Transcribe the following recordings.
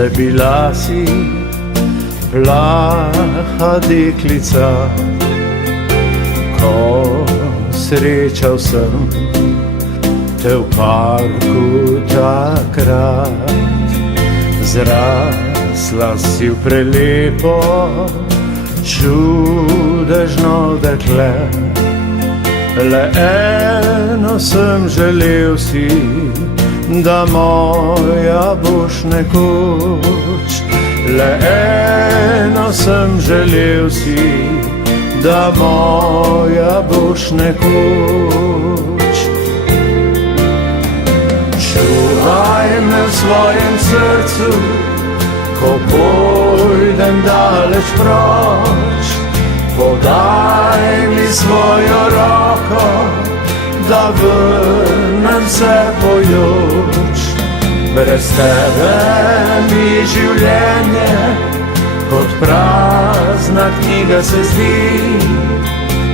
Saj bila si plaha deklica, ko srečal sem te v parku takrat. Zrasla si v prelepo, čudežno dekle. Le eno sem želel si, da moja boš nekoč. Le eno sem želel si, da moja boš nekoč. Čuvaj me v svojem srcu, ko pojdem daleč proč. Podaj mi svojo roko, da vrnem se pojoč. Brez tebe mi življenje kot prazna knjiga se zdi.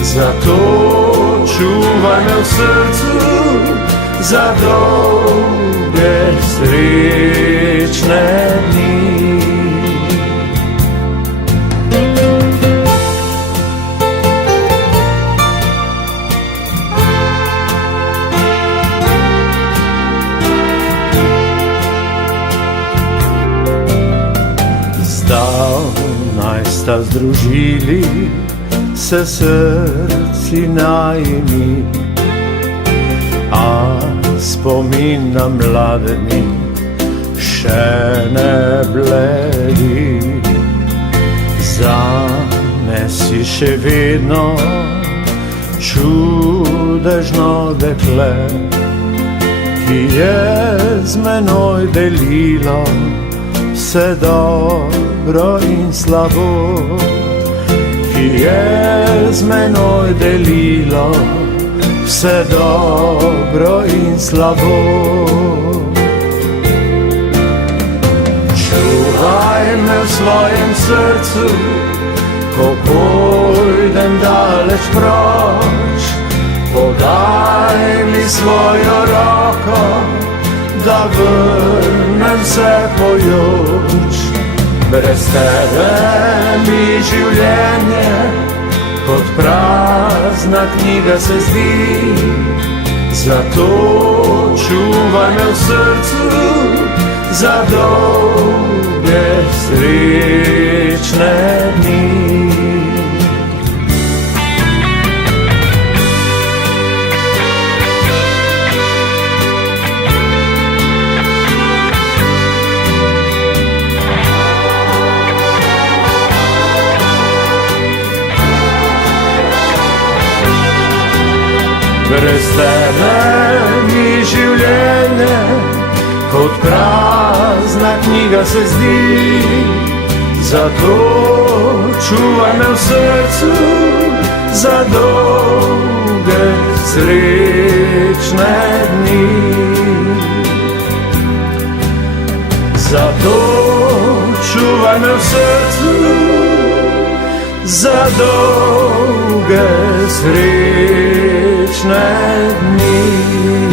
Zato čuvaj me v srcu za dolge srečne dni. Zdavnaj sta združili se srci najini, a spomin na mlade dni še ne bledi. Zame si še vedno čudežno dekle, ki je z menoj delilo vse dobro in slabo, ki je z menoj delilo vse dobro in slabo. Čuvaj me v svojem srcu, ko pojdem daleč proč. Podaj mi svojo roko, da vrnem se pojoč. Brez tebe mi življenje kot prazna knjiga se zdi. Zato čuvaj me v srcu za dolge srečne dni. Brez tebe mi življenje kot prazna knjiga se zdi. Zato čuvaj me v srcu za dolge srečne dni. Zato čuvaj me v srcu za dolge srečne dni.